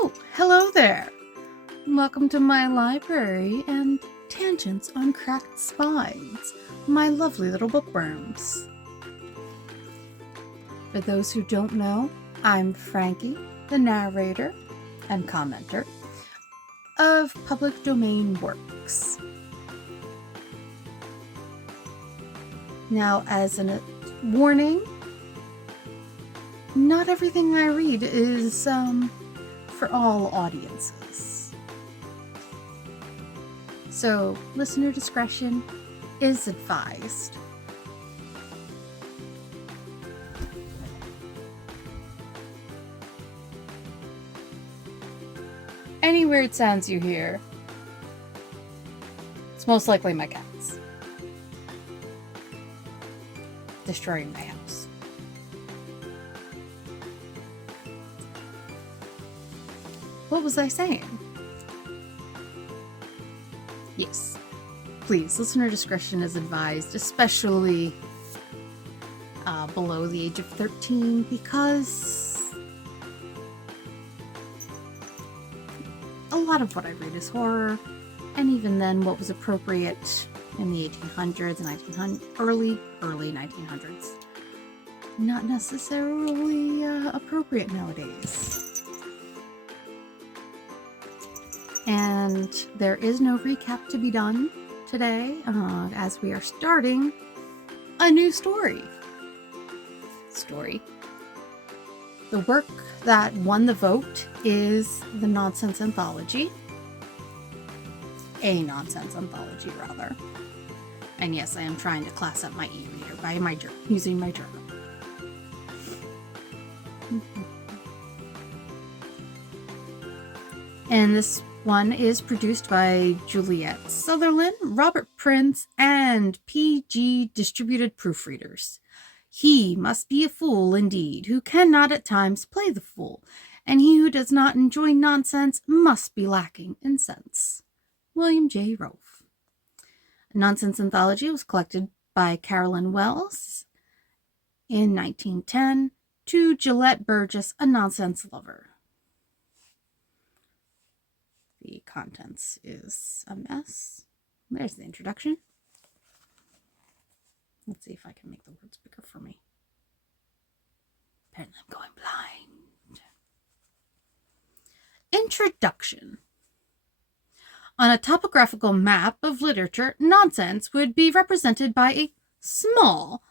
Oh, hello there. Welcome to my library and tangents on cracked spines, my lovely little bookworms. For those who don't know, I'm Frankie, the narrator and commenter of public domain works. Now, as a warning, not everything I read is for all audiences. So, listener discretion is advised. Any weird sounds you hear, it's most likely my cats destroying my house. What was I saying? Yes, please, listener discretion is advised, especially below the age of 13, because a lot of what I read is horror, and even then what was appropriate in the 1800s and early 1900s, not necessarily appropriate nowadays. And there is no recap to be done today, as we are starting a new story. The work that won the vote is The Nonsense Anthology. A Nonsense Anthology, rather. And yes, I am trying to class up my e-reader by using my journal. And this one is produced by Juliet Sutherland, Robert Prince, and PG Distributed Proofreaders. He must be a fool indeed, who cannot at times play the fool, and he who does not enjoy nonsense must be lacking in sense. William J. Rolfe. A Nonsense Anthology was collected by Carolyn Wells in 1910 to Gillette Burgess, A Nonsense Lover. The contents is a mess. There's the introduction. Let's see if I can make the words bigger for me. Apparently I'm going blind. Introduction. On a topographical map of literature, nonsense would be represented by a small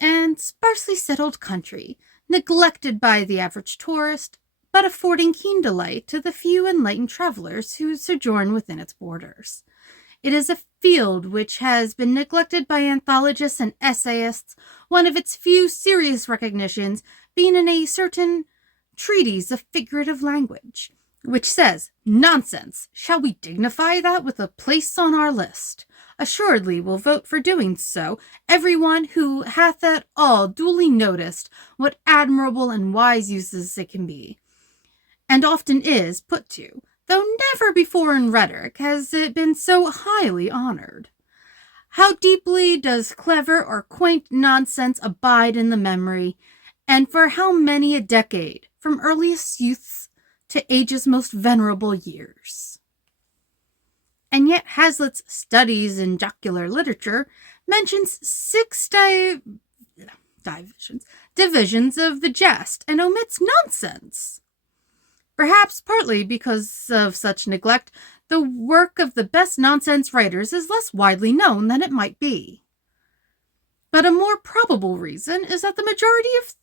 and sparsely settled country, neglected by the average tourist, but affording keen delight to the few enlightened travelers who sojourn within its borders. It is a field which has been neglected by anthologists and essayists, one of its few serious recognitions being in a certain treatise of figurative language, which says, "Nonsense, shall we dignify that with a place on our list? Assuredly will vote for doing so everyone who hath at all duly noticed what admirable and wise uses it can be, and often is put to, though never before in rhetoric has it been so highly honored. How deeply does clever or quaint nonsense abide in the memory, and for how many a decade, from earliest youths to age's most venerable years." And yet Hazlitt's Studies in Jocular Literature mentions 6 divisions of the jest and omits nonsense. Perhaps partly because of such neglect, the work of the best nonsense writers is less widely known than it might be. But a more probable reason is that the majority of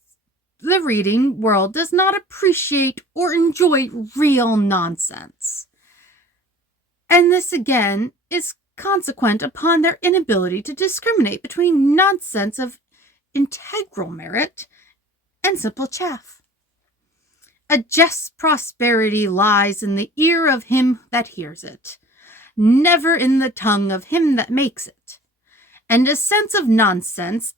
the reading world does not appreciate or enjoy real nonsense. And this again is consequent upon their inability to discriminate between nonsense of integral merit and simple chaff. A jest's prosperity lies in the ear of him that hears it, never in the tongue of him that makes it. And a sense of nonsense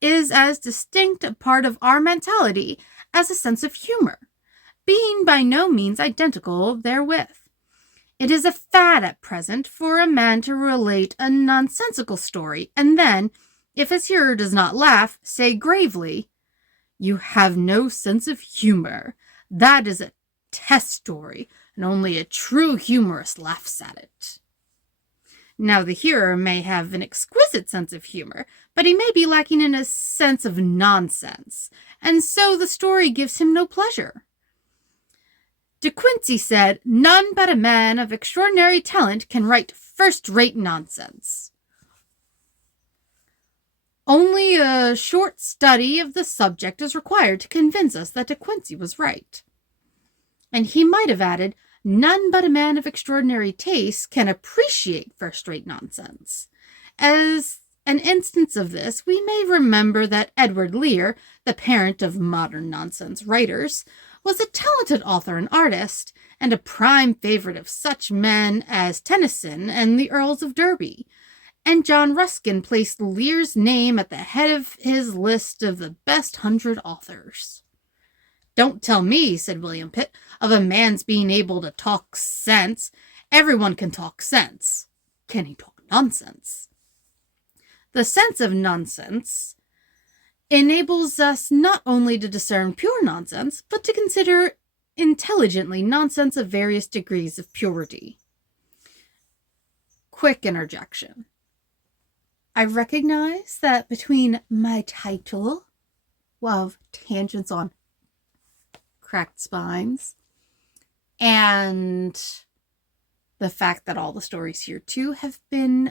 is as distinct a part of our mentality as a sense of humor, being by no means identical therewith. It is a fad at present for a man to relate a nonsensical story, and then, if his hearer does not laugh, say gravely, "You have no sense of humor. That is a grotesque story, and only a true humorist laughs at it. Now, the hearer may have an exquisite sense of humor, but he may be lacking in a sense of nonsense, and so the story gives him no pleasure. De Quincey said, "None but a man of extraordinary talent can write first-rate nonsense." Only a short study of the subject is required to convince us that De Quincey was right. And he might have added, "None but a man of extraordinary taste can appreciate first-rate nonsense." As an instance of this, we may remember that Edward Lear, the parent of modern nonsense writers, was a talented author and artist, and a prime favorite of such men as Tennyson and the Earls of Derby. And John Ruskin placed Lear's name at the head of his list of the best 100 authors. "Don't tell me," said William Pitt, "of a man's being able to talk sense. Everyone can talk sense. Can he talk nonsense?" The sense of nonsense enables us not only to discern pure nonsense, but to consider intelligently nonsense of various degrees of purity. Quick interjection. I recognize that between my title of Tangents on Cracked Spines and the fact that all the stories here too have been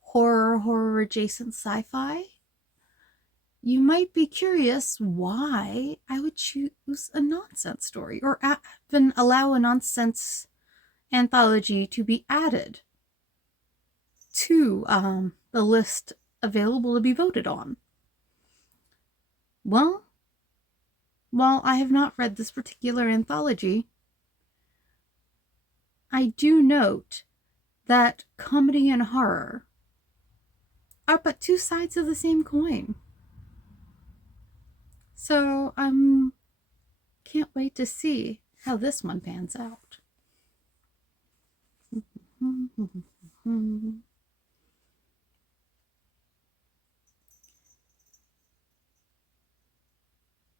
horror adjacent sci-fi, you might be curious why I would choose a nonsense story or even allow a nonsense anthology to be added to the list available to be voted on. Well, while I have not read this particular anthology, I do note that comedy and horror are but two sides of the same coin. So can't wait to see how this one pans out.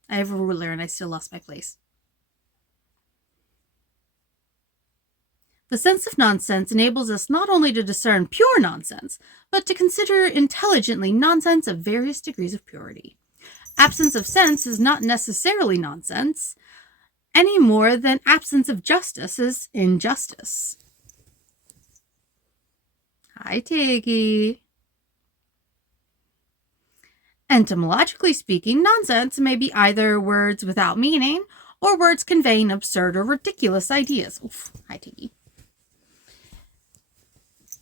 I have a ruler and I still lost my place. The sense of nonsense enables us not only to discern pure nonsense, but to consider intelligently nonsense of various degrees of purity. Absence of sense is not necessarily nonsense, any more than absence of justice is injustice. Hi, Tiggy. Etymologically speaking, nonsense may be either words without meaning or words conveying absurd or ridiculous ideas. Oof, hi, Tiggy.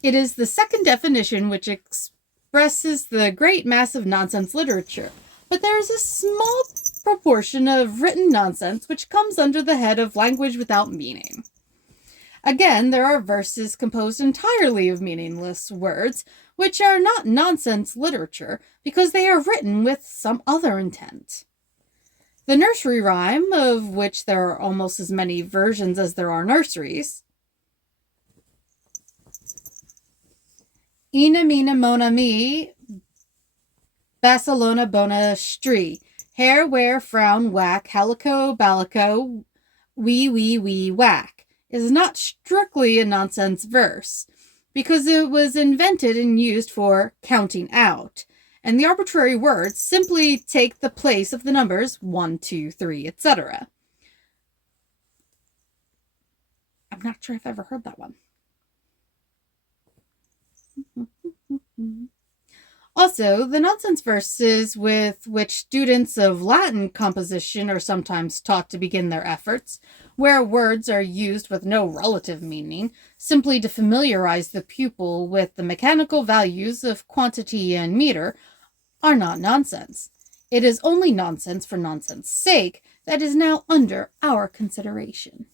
It is the second definition which expresses the great mass of nonsense literature, but there is a small proportion of written nonsense which comes under the head of language without meaning. Again, there are verses composed entirely of meaningless words, which are not nonsense literature because they are written with some other intent. The nursery rhyme, of which there are almost as many versions as there are nurseries, Ina mina mona me, Barcelona bona stree, hair, wear, frown, whack, halico, balico, wee, whack, is not strictly a nonsense verse, because it was invented and used for counting out, and the arbitrary words simply take the place of the numbers 1, 2, 3, etc. I'm not sure I've ever heard that one. Also, the nonsense verses with which students of Latin composition are sometimes taught to begin their efforts, where words are used with no relative meaning, simply to familiarize the pupil with the mechanical values of quantity and meter, are not nonsense. It is only nonsense for nonsense sake that is now under our consideration.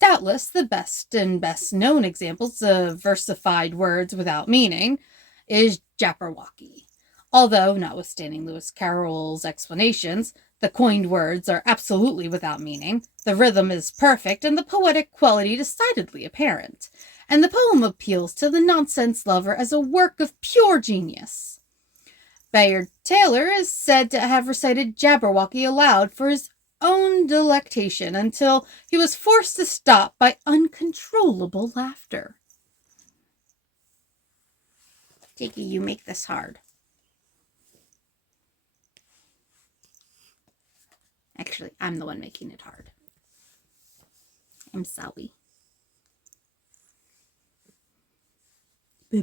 Doubtless, the best and best known examples of versified words without meaning is Jabberwocky. Although, notwithstanding Lewis Carroll's explanations, the coined words are absolutely without meaning, the rhythm is perfect, and the poetic quality decidedly apparent, and the poem appeals to the nonsense lover as a work of pure genius. Bayard Taylor is said to have recited Jabberwocky aloud for his own delectation until he was forced to stop by uncontrollable laughter. Jakey, you make this hard. Actually, I'm the one making it hard. I'm sorry. To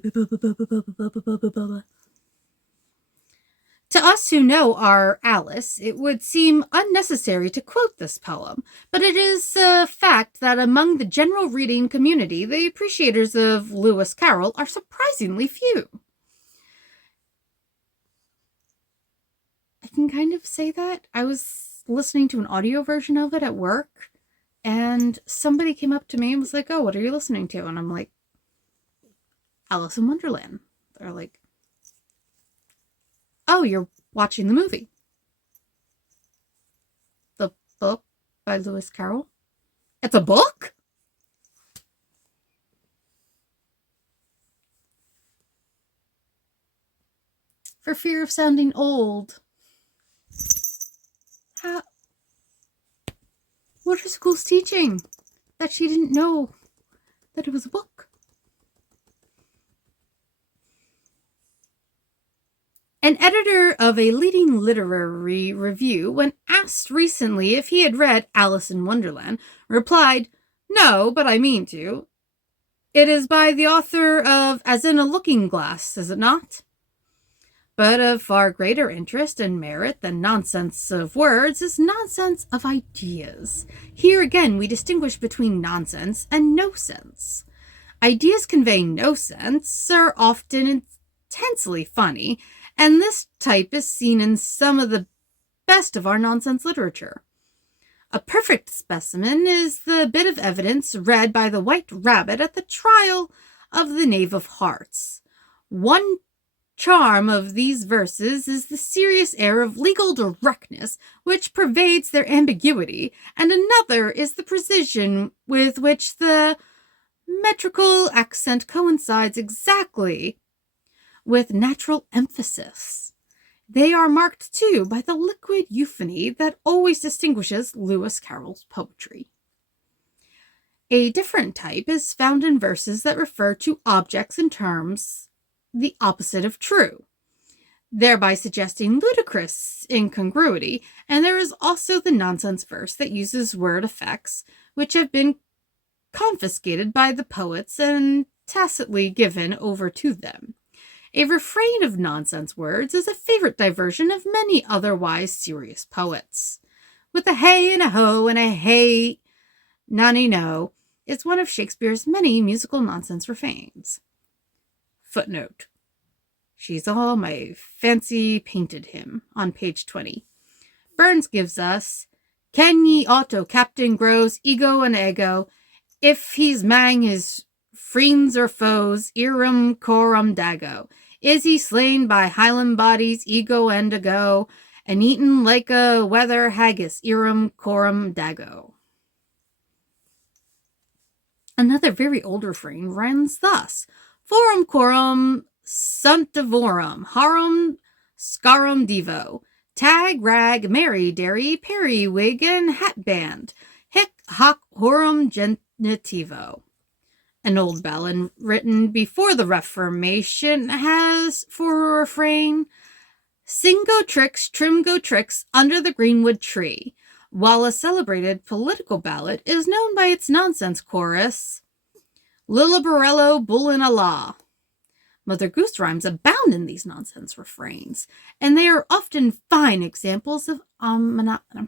us who know our Alice, it would seem unnecessary to quote this poem, but it is a fact that among the general reading community, the appreciators of Lewis Carroll are surprisingly few. I can kind of say that. I was listening to an audio version of it at work, and somebody came up to me and was like, "Oh, what are you listening to?" And I'm like, "Alice in Wonderland." They're like, "Oh, you're watching the movie. The book by Lewis Carroll? It's a book?" For fear of sounding old. How? What are schools teaching? That she didn't know that it was a book? An editor of a leading literary review, when asked recently if he had read Alice in Wonderland, replied, "No, but I mean to. It is by the author of As in a Looking Glass, is it not? But of far greater interest and merit than nonsense of words is nonsense of ideas. Here again we distinguish between nonsense and no sense. Ideas conveying no sense are often intensely funny, and this type is seen in some of the best of our nonsense literature. A perfect specimen is the bit of evidence read by the White Rabbit at the trial of the Knave of Hearts. One charm of these verses is the serious air of legal directness which pervades their ambiguity, and another is the precision with which the metrical accent coincides exactly with natural emphasis. They are marked, too, by the liquid euphony that always distinguishes Lewis Carroll's poetry. A different type is found in verses that refer to objects and terms the opposite of true, thereby suggesting ludicrous incongruity, and there is also the nonsense verse that uses word effects, which have been confiscated by the poets and tacitly given over to them. A refrain of nonsense words is a favorite diversion of many otherwise serious poets. With a hey and a ho and a hey, nanny no, is one of Shakespeare's many musical nonsense refrains. Footnote. She's all my fancy painted him on page 20. Burns gives us, "Can ye auto captain grows ego and ego, if he's mang his friends or foes, irum coram dago. Is he slain by Highland bodies, ego and ago, and eaten like a weather haggis, irum coram dago." Another very old refrain runs thus: "Forum coram sumptivorum, harum scarum divo, tag rag, merry dairy, periwig, and hatband, hic hoc horum genitivo." An old ballad written before the Reformation has for a refrain, "Sing go tricks, trim go tricks, under the greenwood tree," while a celebrated political ballad is known by its nonsense chorus, "Lilibarello bull in a law." Mother Goose rhymes abound in these nonsense refrains, and they are often fine examples of onomatopoeia.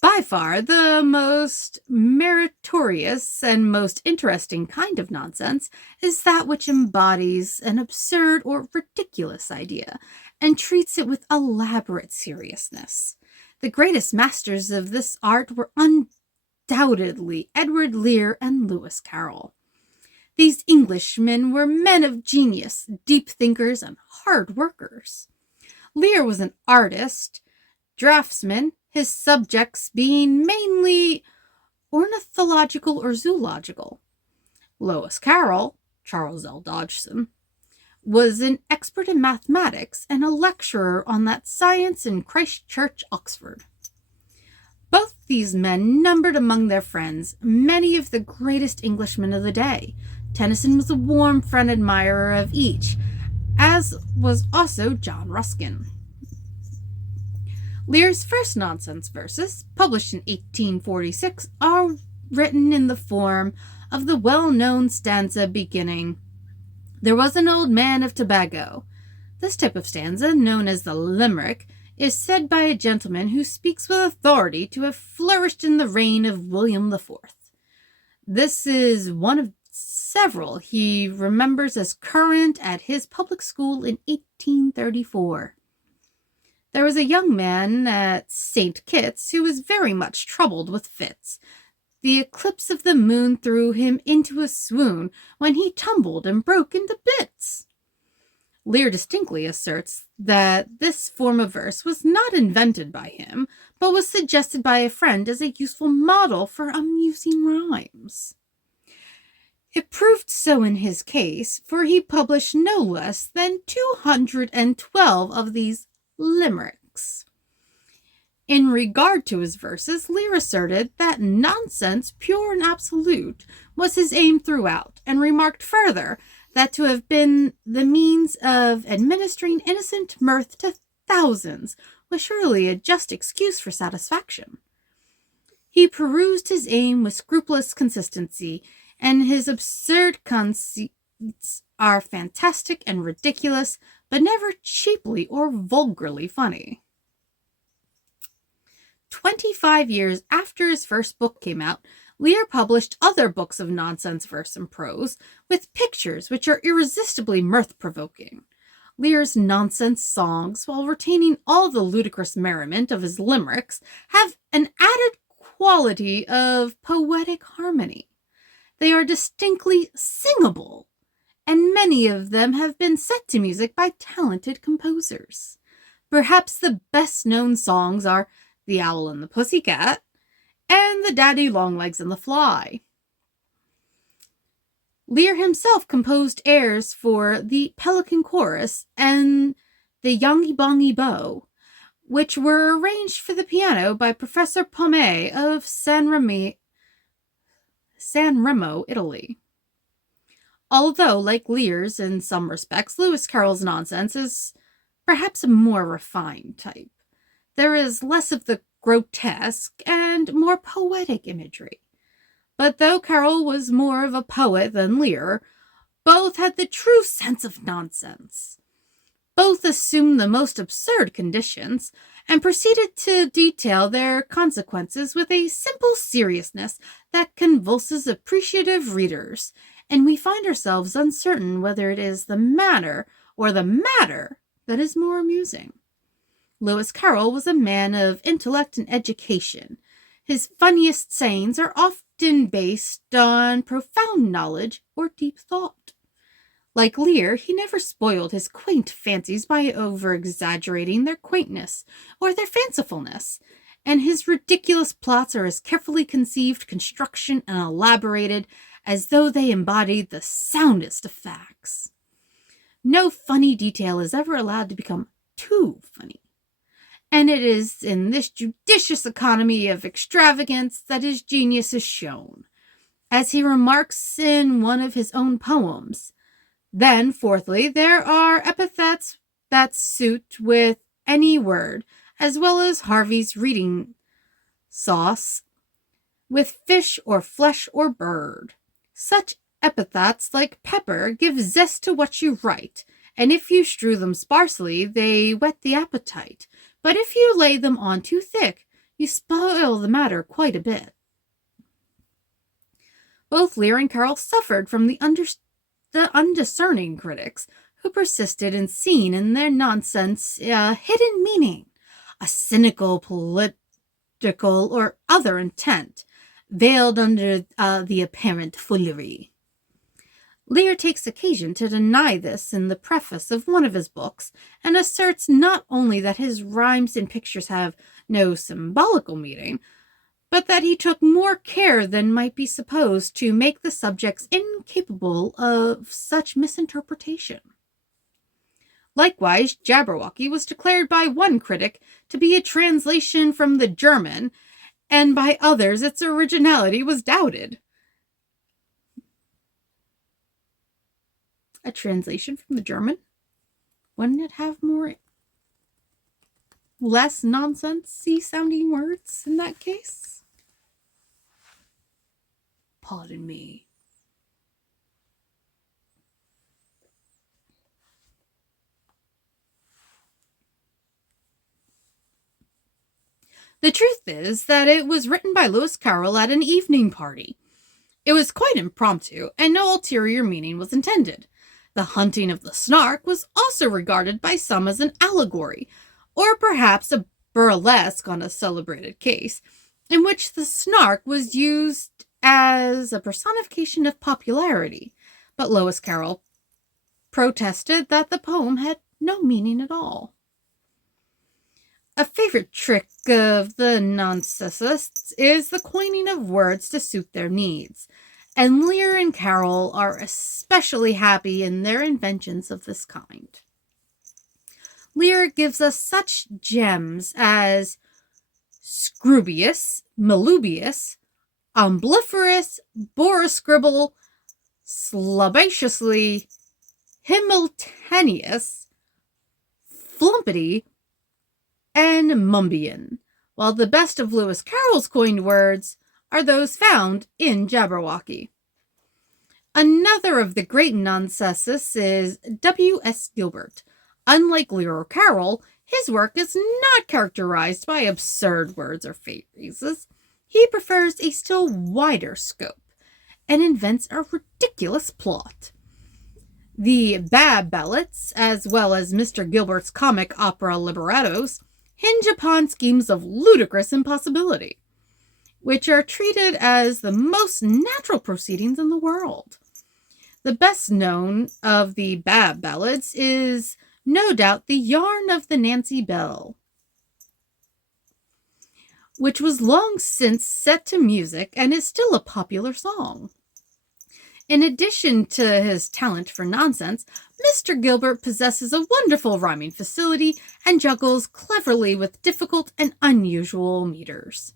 By far, the most meritorious and most interesting kind of nonsense is that which embodies an absurd or ridiculous idea and treats it with elaborate seriousness. The greatest masters of this art were undoubtedly Edward Lear and Lewis Carroll. These Englishmen were men of genius, deep thinkers, and hard workers. Lear was an artist, draftsman, his subjects being mainly ornithological or zoological. Lewis Carroll, Charles L. Dodgson, was an expert in mathematics and a lecturer on that science in Christ Church, Oxford. Both these men numbered among their friends many of the greatest Englishmen of the day. Tennyson was a warm friend admirer of each, as was also John Ruskin. Lear's first nonsense verses, published in 1846, are written in the form of the well-known stanza beginning, "There was an old man of Tobago." This type of stanza, known as the limerick, is said by a gentleman who speaks with authority to have flourished in the reign of William IV. This is one of several he remembers as current at his public school in 1834. There was a young man at St. Kitts who was very much troubled with fits. The eclipse of the moon threw him into a swoon, when he tumbled and broke into bits. Lear distinctly asserts that this form of verse was not invented by him, but was suggested by a friend as a useful model for amusing rhymes. It proved so in his case, for he published no less than 212 of these limericks. In regard to his verses, Lear asserted that nonsense, pure and absolute, was his aim throughout, and remarked further that to have been the means of administering innocent mirth to thousands was surely a just excuse for satisfaction. He perused his aim with scrupulous consistency, and his absurd conceits are fantastic and ridiculous, but never cheaply or vulgarly funny. 25 years after his first book came out, Lear published other books of nonsense verse and prose, with pictures which are irresistibly mirth-provoking. Lear's nonsense songs, while retaining all the ludicrous merriment of his limericks, have an added quality of poetic harmony. They are distinctly singable, and many of them have been set to music by talented composers. Perhaps the best-known songs are "The Owl and the Pussycat" and "The Daddy-Long-Legs and the Fly." Lear himself composed airs for the Pelican Chorus and the Yongy Bongy Bow, which were arranged for the piano by Professor Pomé of San Remo, Italy. Although, like Lear's in some respects, Lewis Carroll's nonsense is perhaps a more refined type. There is less of the grotesque and more poetic imagery. But though Carroll was more of a poet than Lear, both had the true sense of nonsense. Both assumed the most absurd conditions and proceeded to detail their consequences with a simple seriousness that convulses appreciative readers, and we find ourselves uncertain whether it is the manner or the matter that is more amusing. Lewis Carroll was a man of intellect and education. His funniest sayings are often based on profound knowledge or deep thought. Like Lear, he never spoiled his quaint fancies by over-exaggerating their quaintness or their fancifulness, and his ridiculous plots are as carefully conceived, construction, and elaborated as though they embodied the soundest of facts. No funny detail is ever allowed to become too funny. And it is in this judicious economy of extravagance that his genius is shown. As he remarks in one of his own poems, then, fourthly, there are epithets that suit with any word, as well as Harvey's reading sauce, with fish or flesh or bird. Such epithets like pepper give zest to what you write, and if you strew them sparsely, they whet the appetite. But if you lay them on too thick, you spoil the matter quite a bit. Both Lear and Carroll suffered from the undiscerning critics who persisted in seeing in their nonsense a hidden meaning, a cynical, political, or other intent, veiled under the apparent foolery. Lear takes occasion to deny this in the preface of one of his books, and asserts not only that his rhymes and pictures have no symbolical meaning, but that he took more care than might be supposed to make the subjects incapable of such misinterpretation. Likewise, Jabberwocky was declared by one critic to be a translation from the German, and by others its originality was doubted. A translation from the German? Wouldn't it have less nonsense-y sounding words in that case? Pardon me. The truth is that it was written by Lewis Carroll at an evening party. It was quite impromptu, and no ulterior meaning was intended. The hunting of the Snark was also regarded by some as an allegory, or perhaps a burlesque on a celebrated case, in which the Snark was used as a personification of popularity, but Lewis Carroll protested that the poem had no meaning at all. A favorite trick of the nonsensists is the coining of words to suit their needs, and Lear and Carroll are especially happy in their inventions of this kind. Lear gives us such gems as scrubious, malubious, ombliferous, boroscribble, slabaciously, himmeltenious, flumpity, and mumbian, while the best of Lewis Carroll's coined words are those found in Jabberwocky. Another of the great nonsensists is W.S. Gilbert. Unlike Lear or Carroll, his work is not characterized by absurd words or phrases. He prefers a still wider scope and invents a ridiculous plot. The Bab Ballads, as well as Mr. Gilbert's comic opera librettos, hinge upon schemes of ludicrous impossibility, which are treated as the most natural proceedings in the world. The best known of the Bab Ballads is no doubt the Yarn of the Nancy Bell, which was long since set to music and is still a popular song. In addition to his talent for nonsense, Mr. Gilbert possesses a wonderful rhyming facility and juggles cleverly with difficult and unusual meters.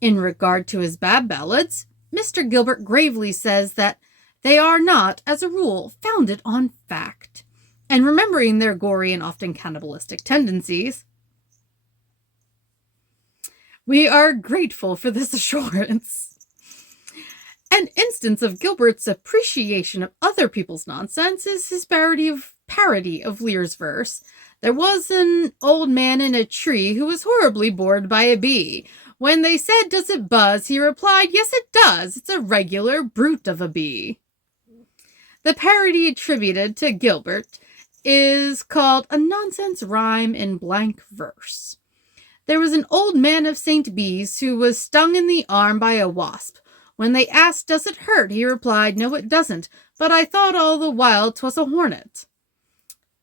In regard to his Bab Ballads, Mr. Gilbert gravely says that they are not, as a rule, founded on fact, and remembering their gory and often cannibalistic tendencies, we are grateful for this assurance. An instance of Gilbert's appreciation of other people's nonsense is his parody of Lear's verse. There was an old man in a tree who was horribly bored by a bee. When they said, "Does it buzz?" he replied, "Yes, it does. It's a regular brute of a bee." The parody attributed to Gilbert is called A Nonsense Rhyme in Blank Verse. There was an old man of St. Bees who was stung in the arm by a wasp. When they asked, "Does it hurt?" he replied, "No, it doesn't, but I thought all the while 'twas a hornet."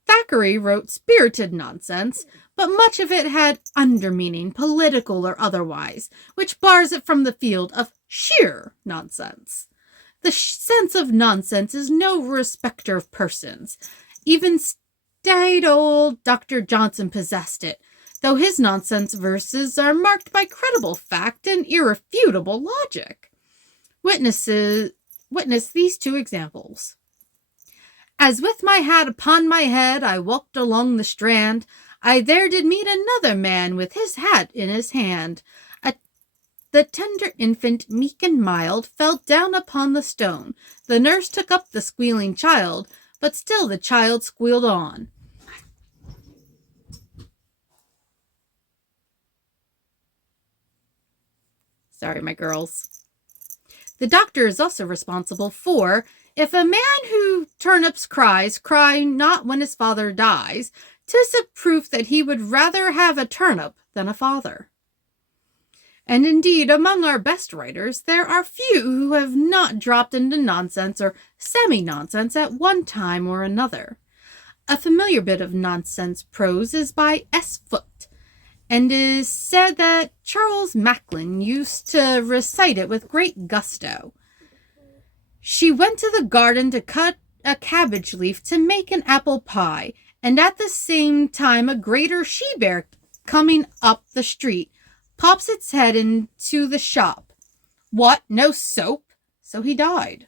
Thackeray wrote spirited nonsense, but much of it had undermeaning, political or otherwise, which bars it from the field of sheer nonsense. The sense of nonsense is no respecter of persons. Even staid old Dr. Johnson possessed it, though his nonsense verses are marked by credible fact and irrefutable logic. Witness these two examples. As with my hat upon my head I walked along the strand, I there did meet another man with his hat in his hand. The tender infant, meek and mild, fell down upon the stone. The nurse took up the squealing child, but still the child squealed on. Sorry, my girls. The doctor is also responsible for, if a man who turnips cry not when his father dies, 'tis a proof that he would rather have a turnip than a father. And indeed, among our best writers, there are few who have not dropped into nonsense or semi-nonsense at one time or another. A familiar bit of nonsense prose is by S. Foote, and is said that Charles Macklin used to recite it with great gusto. She went to the garden to cut a cabbage leaf to make an apple pie, and at the same time a greater she-bear coming up the street pops its head into the shop. What, no soap? So he died.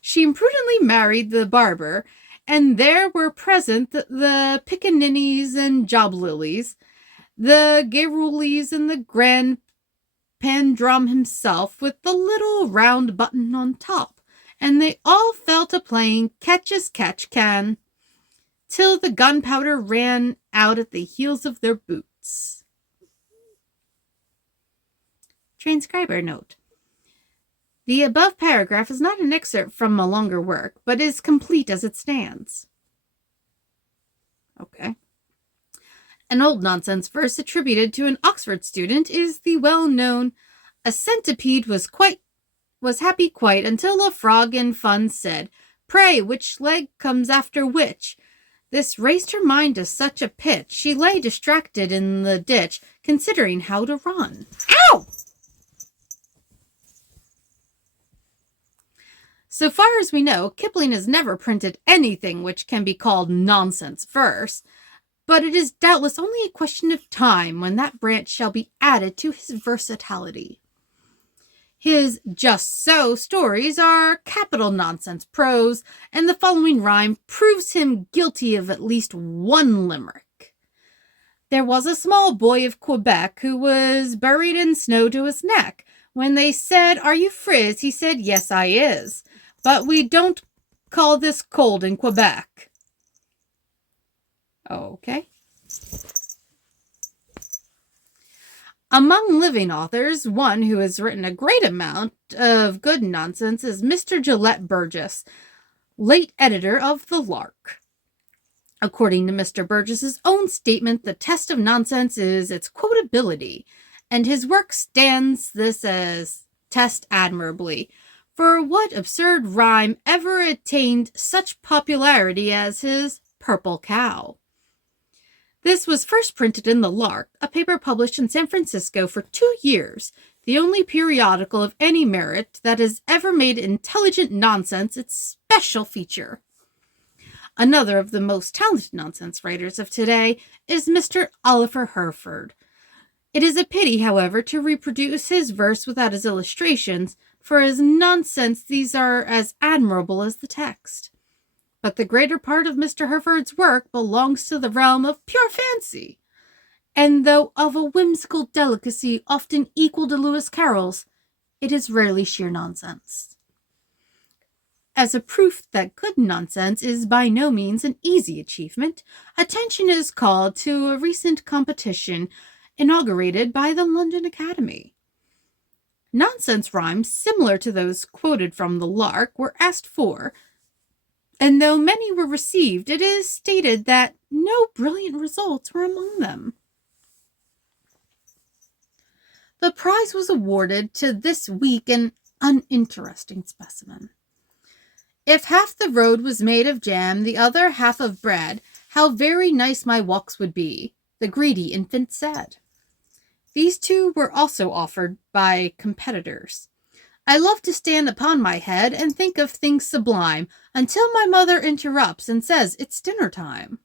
She imprudently married the barber, and there were present the pickaninnies and job-lilies, the garulies and the grand Pandrum himself with the little round button on top, and they all fell to playing catch as catch can, till the gunpowder ran out at the heels of their boots. Transcriber note. The above paragraph is not an excerpt from a longer work, but is complete as it stands. Okay. An old nonsense verse attributed to an Oxford student is the well-known "A centipede was happy quite until a frog in fun said, 'Pray, which leg comes after which?' This raised her mind to such a pitch, she lay distracted in the ditch, considering how to run." Ow! So far as we know, Kipling has never printed anything which can be called nonsense verse, but it is doubtless only a question of time when that branch shall be added to his versatility. His just so stories are capital nonsense prose, and the following rhyme proves him guilty of at least one limerick. There was a small boy of Quebec who was buried in snow to his neck. When they said, "Are you frizz?" he said, "Yes, I is. But we don't call this cold in Quebec." Okay. Among living authors, one who has written a great amount of good nonsense is Mr. Gillette Burgess, late editor of The Lark. According to Mr. Burgess's own statement, the test of nonsense is its quotability, and his work stands this as test admirably. For what absurd rhyme ever attained such popularity as his Purple Cow? This was first printed in The Lark, a paper published in San Francisco for 2 years, the only periodical of any merit that has ever made intelligent nonsense its special feature. Another of the most talented nonsense writers of today is Mr. Oliver Herford. It is a pity, however, to reproduce his verse without his illustrations, for as nonsense these are as admirable as the text. But the greater part of Mr. Herford's work belongs to the realm of pure fancy, and though of a whimsical delicacy often equal to Lewis Carroll's, it is rarely sheer nonsense. As a proof that good nonsense is by no means an easy achievement, attention is called to a recent competition inaugurated by the London Academy. Nonsense rhymes similar to those quoted from The Lark were asked for, and though many were received, it is stated that no brilliant results were among them. The prize was awarded to this weak and uninteresting specimen. If half the road was made of jam, the other half of bread, how very nice my walks would be, the greedy infant said. These two were also offered by competitors. I love to stand upon my head and think of things sublime until my mother interrupts and says it's dinner time.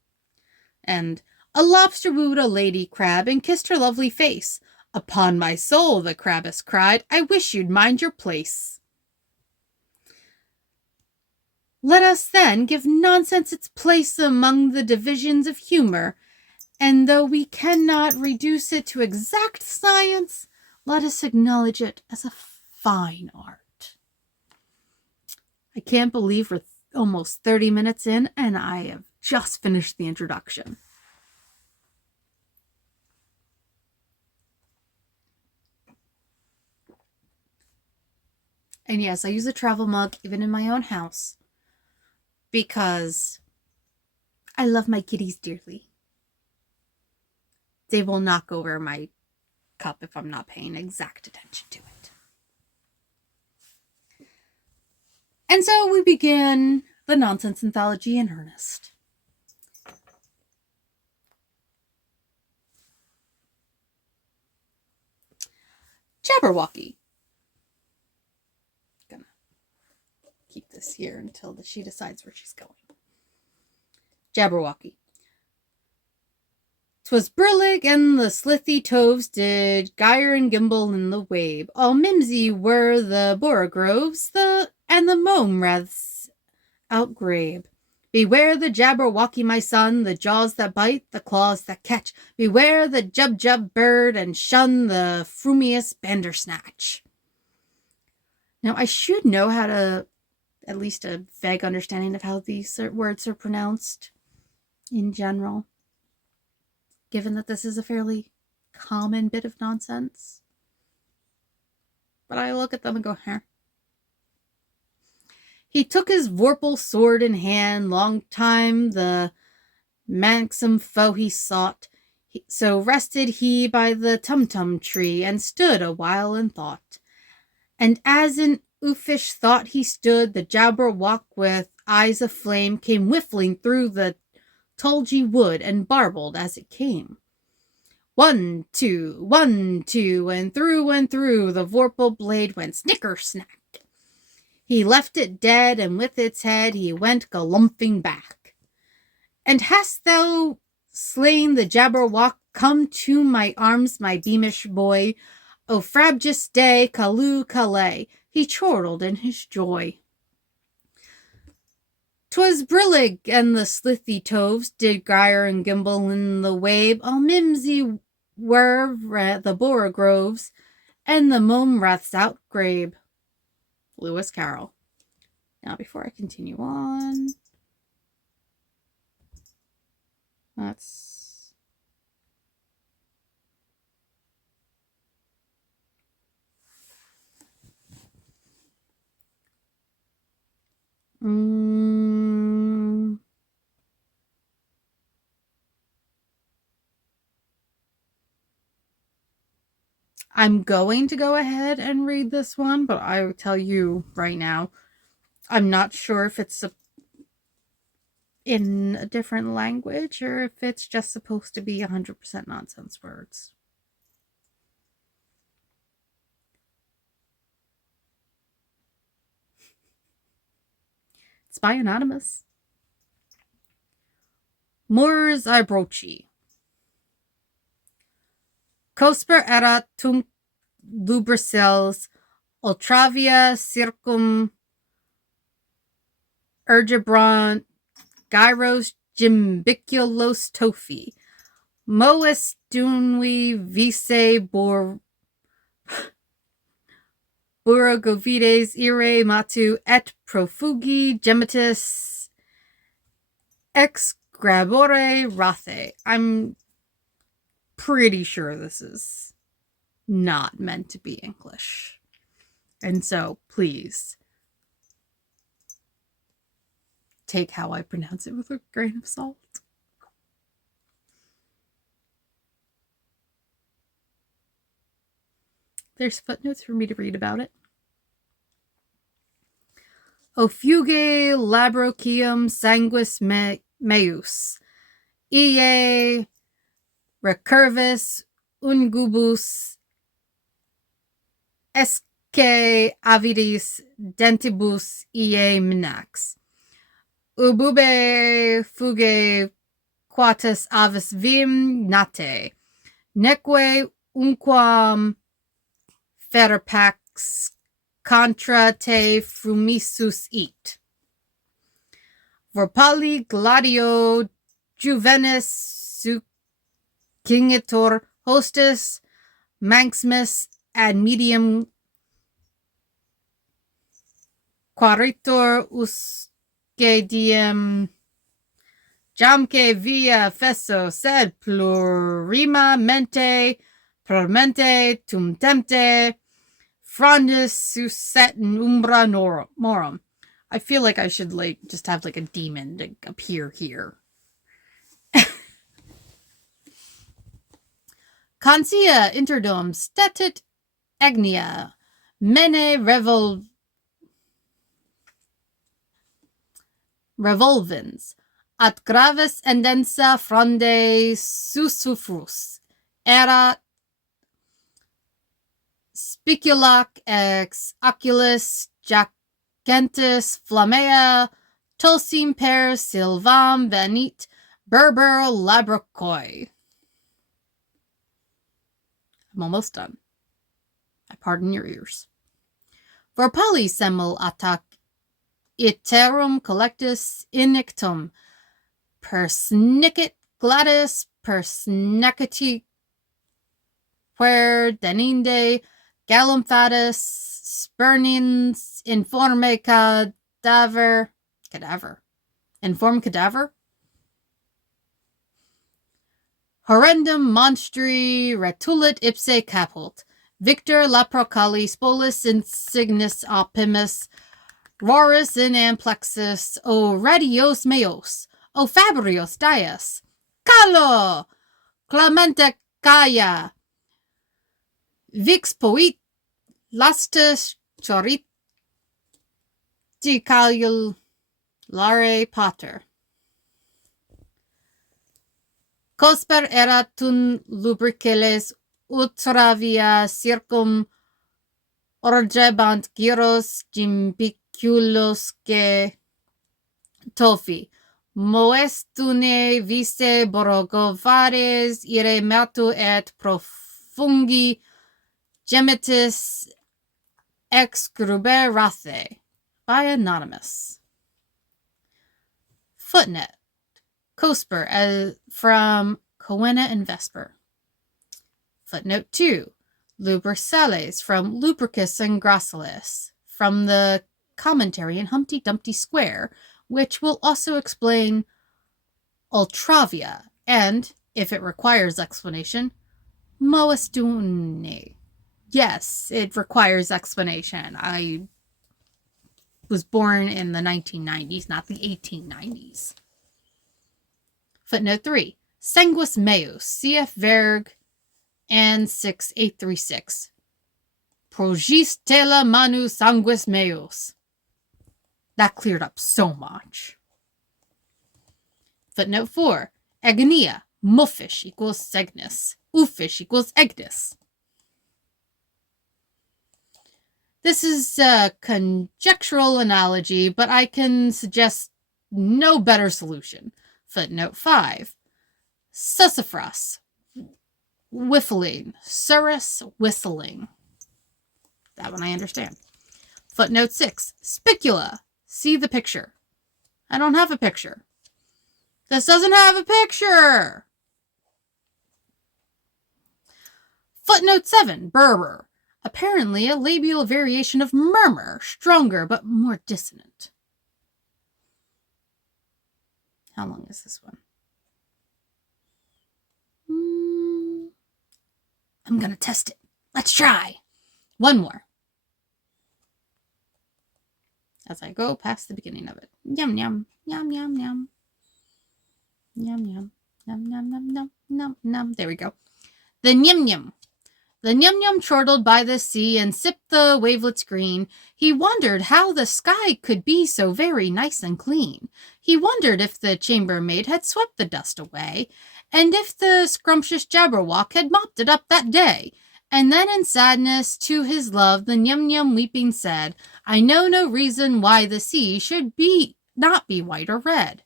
And a lobster wooed a lady crab and kissed her lovely face. Upon my soul, the crabbus cried, I wish you'd mind your place. Let us then give nonsense its place among the divisions of humor, and though we cannot reduce it to exact science, let us acknowledge it as a fine art. I can't believe we're almost 30 minutes in and I have just finished the introduction. And yes, I use a travel mug even in my own house because I love my kitties dearly. They will knock over my cup if I'm not paying exact attention to it. And so we begin the Nonsense Anthology in earnest. Jabberwocky. Gonna keep this here until she decides where she's going. Jabberwocky. 'Twas brillig and the slithy toves did gyre and gimble in the wabe. All mimsy were the borogoves, and the mome wreaths outgrabe. Beware the Jabberwocky, my son, the jaws that bite, the claws that catch. Beware the jub bird, and shun the frumious bandersnatch. Now, I should know how to, at least a vague understanding of how these words are pronounced in general, given that this is a fairly common bit of nonsense. But I look at them and go, huh. He took his vorpal sword in hand, long time the manxome foe he sought. So rested he by the tum-tum tree, and stood a while in thought. And as in uffish thought he stood, the Jabberwock with eyes of flame came whiffling through the tulgey wood, and barbled as it came. 1, 2, 1, 2, and through the vorpal blade went snicker-snack. He left it dead, and with its head he went galumphing back. And hast thou slain the Jabberwock? Come to my arms, my beamish boy. O frabjous day, Callooh Callay, he chortled in his joy. 'Twas brillig and the slithy toves did gyre and gimble in the wabe. All mimsy were the borogoves, and the mome wreaths outgrabe. Lewis Carroll. Now, before I continue on, let's I'm going to go ahead and read this one, but I will tell you right now, I'm not sure if it's in a different language or if it's just supposed to be 100% nonsense words. It's by Anonymous. Mors Ibrochi. Cosper erat tunc lubricels ultravia circum ergebron gyros gymbiculos tofi moes dunui vise borogovides ire matu et profugi gemitus ex grabore rathe. I'm pretty sure this is not meant to be English. And so, please, take how I pronounce it with a grain of salt. There's footnotes for me to read about it. O fuge labrocium sanguis meus, ie recurvis ungubus esque avidis dentibus ie minax. Ubube fuge quatus avis vim nate, neque unquam ferpax contra te frumissus eat. Vorpali gladio juvenis sucingitor hostis manximus ad medium quaritor usque diem jamque via fesso sed plurima mente promente tum tempte frondis suset in umbra morum. I feel like I should just have a demon to appear here. Consia interdum statit agnia mene revolvens at gravis endensa fronde susufrus erat spiculac ex oculis jacentis flammea Tulsim per Silvam venit Berber labrocoi. I'm almost done. I pardon your ears. For polysemel attac iterum collectus inictum persnicit gladys persniciti per deninde galumphatus spurnins informe cadaver inform cadaver horrendum monstri retulit ipse capult Victor Laprocali spolis insignis opimus Roris in amplexus, o radios meos, o fabrios dias, calo, clemente caia, vix poit, lastus choriti caliul lare pater. Cosper eratun lubriceles utravia circum orgebant gyros gimbiculosque tofi. Moestune vise borogovares ire matu et profungi gemitis excruberathe. By Anonymous. Footnote. Cosper from Coena and Vesper. Footnote 2. Lubricales from Lubricus and Gracilis, from the commentary in Humpty Dumpty Square, which will also explain Ultravia, and, if it requires explanation, Moestune. Yes, it requires explanation. I was born in the 1990s, not the 1890s. Footnote 3. Sanguis meus, cf. Verg, and 6836. Progis tela manu sanguis meus. That cleared up so much. Footnote 4. Agnia, muffish equals segnus. Uffish equals egnis. This is a conjectural analogy, but I can suggest no better solution. Footnote 5. Sussifras, whiffling. Surus, whistling. That one I understand. Footnote 6. Spicula. See the picture. I don't have a picture. This doesn't have a picture. Footnote 7. Berber. Apparently a labial variation of murmur, stronger but more dissonant. How long is this one? I'm going to test it. Let's try. One more. As I go past the beginning of it. Yum, yum, yum, yum, yum. Yum, yum, yum, yum, yum, yum, yum, yum. There we go. The Nyum-Nyum. The Nyum-Nyum chortled by the sea and sipped the wavelets green. He wondered how the sky could be so very nice and clean. He wondered if the chambermaid had swept the dust away, and if the scrumptious Jabberwock had mopped it up that day. And then in sadness to his love, the Nyum-Nyum weeping said, I know no reason why the sea should not be white or red.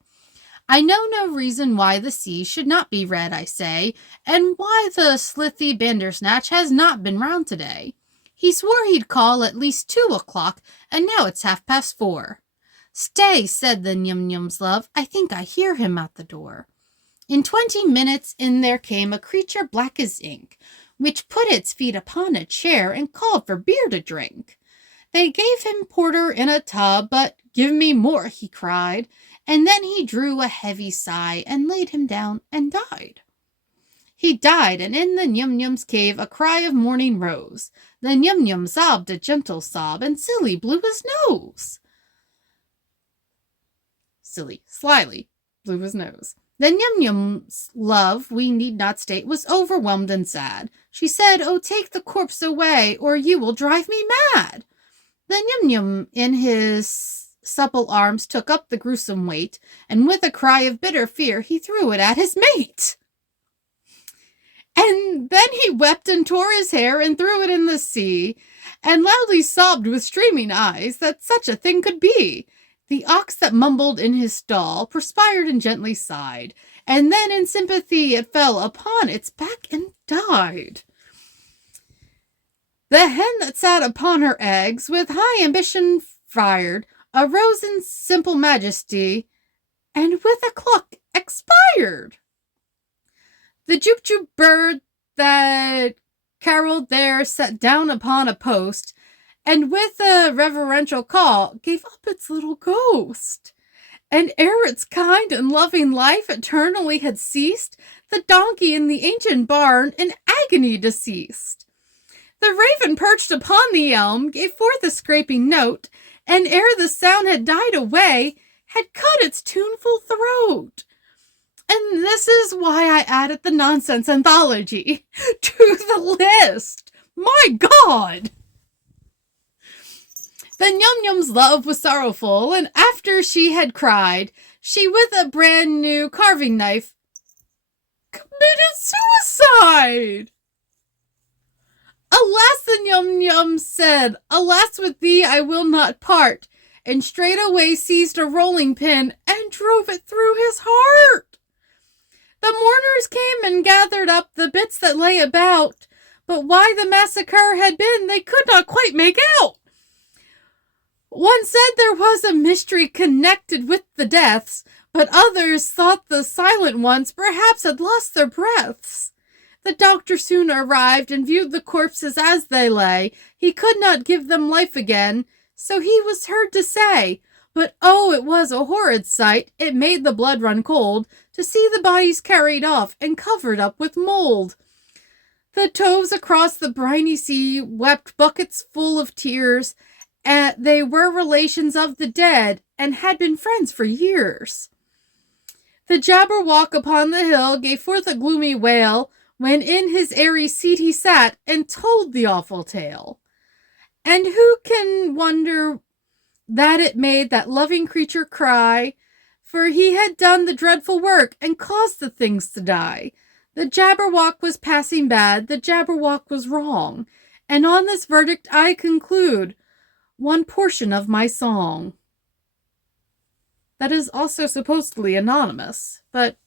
I know no reason why the sea should not be red, I say, and why the slithy Bandersnatch has not been round today. He swore he'd call at least 2 o'clock, and now it's 4:30. Stay, said the Nyum-Nyum's love, I think I hear him at the door. In 20 minutes in there came a creature black as ink, which put its feet upon a chair and called for beer to drink. They gave him porter in a tub, but give me more, he cried, and then he drew a heavy sigh and laid him down and died. He died, and in the Nyum-Nyum's cave a cry of mourning rose. The Nyum-Nyum sobbed a gentle sob, and Silly blew his nose. Silly slyly blew his nose. The Nyum-Nyum's love, we need not state, was overwhelmed and sad. She said, Oh, take the corpse away, or you will drive me mad. The Nyum-Nyum in his supple arms took up the gruesome weight, and with a cry of bitter fear he threw it at his mate. And then he wept and tore his hair and threw it in the sea, and loudly sobbed with streaming eyes that such a thing could be. The ox that mumbled in his stall perspired and gently sighed, and then in sympathy it fell upon its back and died. The hen that sat upon her eggs with high ambition fired, arose in simple majesty, and with a cluck expired. The joop-joop bird that caroled there sat down upon a post, and with a reverential call gave up its little ghost. And ere its kind and loving life eternally had ceased, the donkey in the ancient barn in agony deceased. The raven perched upon the elm gave forth a scraping note, and ere the sound had died away, had cut its tuneful throat. And this is why I added the Nonsense Anthology to the list. My God! The Nyum-Nyum's love was sorrowful, and after she had cried, she with a brand new carving knife committed suicide. Alas, the Nyum-Nyum said, alas, with thee I will not part, and straightway seized a rolling pin and drove it through his heart. The mourners came and gathered up the bits that lay about, but why the massacre had been they could not quite make out. One said there was a mystery connected with the deaths, but others thought the silent ones perhaps had lost their breaths. The doctor soon arrived and viewed the corpses as they lay. He could not give them life again, so he was heard to say, but oh, it was a horrid sight, it made the blood run cold, to see the bodies carried off and covered up with mold. The toves across the briny sea wept buckets full of tears, and they were relations of the dead, and had been friends for years. The Jabberwock upon the hill gave forth a gloomy wail, when in his airy seat he sat, and told the awful tale. And who can wonder that it made that loving creature cry, for he had done the dreadful work, and caused the things to die. The Jabberwock was passing bad, the Jabberwock was wrong, and on this verdict I conclude one portion of my song. That is also supposedly anonymous, but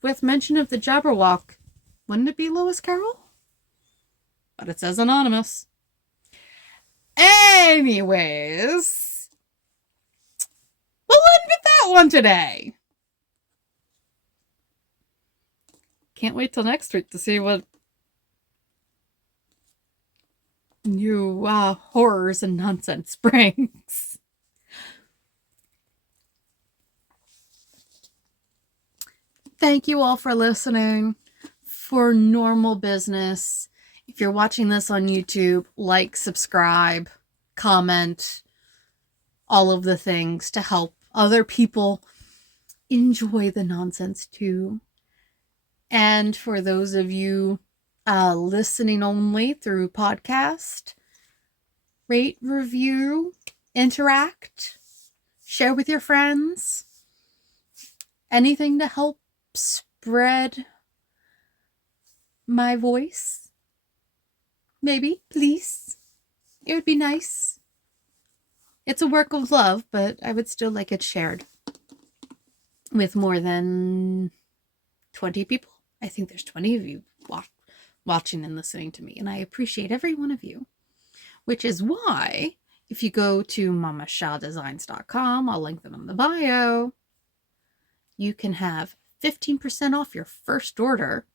with mention of the Jabberwock, wouldn't it be Lewis Carroll? But it says anonymous. Anyways, we'll end with that one today. Can't wait till next week to see what new horrors and nonsense brings. Thank you all for listening. For normal business, if you're watching this on YouTube, like, subscribe, comment, all of the things to help other people enjoy the nonsense too. And for those of you listening only through podcast, rate, review, interact, share with your friends. Anything to help spread my voice. Maybe, please. It would be nice. It's a work of love, but I would still like it shared with more than 20 people. I think there's 20 of you watching and listening to me, and I appreciate every one of you. Which is why, if you go to mamashawdesigns.com, I'll link them in the bio, you can have 15% off your first order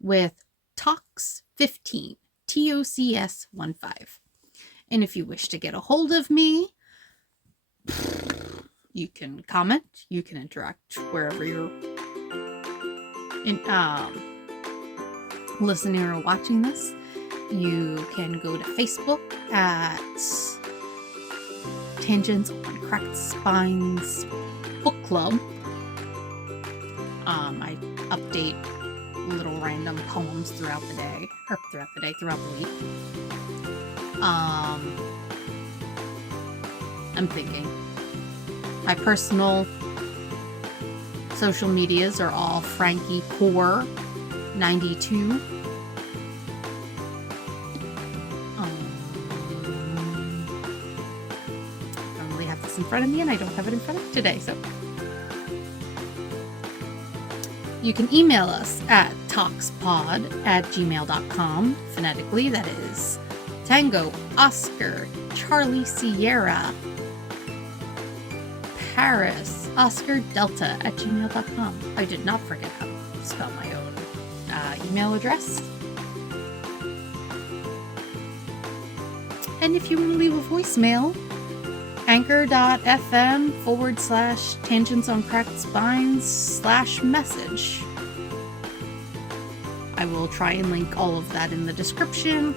with TOCS15, TOCS15. And if you wish to get a hold of me, you can comment, you can interact wherever you're listening or watching this. You can go to Facebook at Tangents on Cracked Spines Book Club. I update little random poems throughout the day, or throughout the week. I'm thinking. My personal social medias are all Frankie Core 92. I don't really have this in front front of me, and I don't have it in front of me today, so. You can email us at tocspod@gmail.com. Phonetically, that is Tango, Oscar, Charlie, Sierra, Paris, Oscar, Delta @gmail.com. I did not forget how to spell my own email address. And if you want to leave a voicemail, anchor.fm/tangentsOnCrackedSpines/message. I will try and link all of that in the description.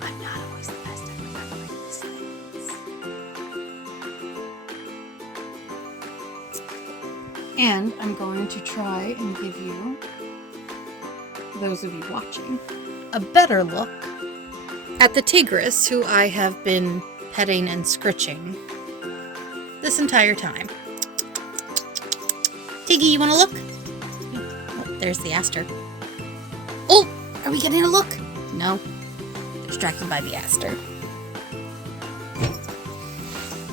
I'm not always the best at remembering these things. And I'm going to try and give you, those of you watching, a better look at the tigress who I have been petting and scritching this entire time. Tiggy, you want to look? Oh, there's the aster. Oh, are we getting a look? No. Distracted by the aster.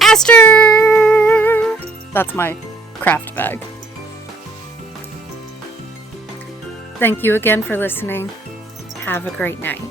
Aster! That's my craft bag. Thank you again for listening. Have a great night.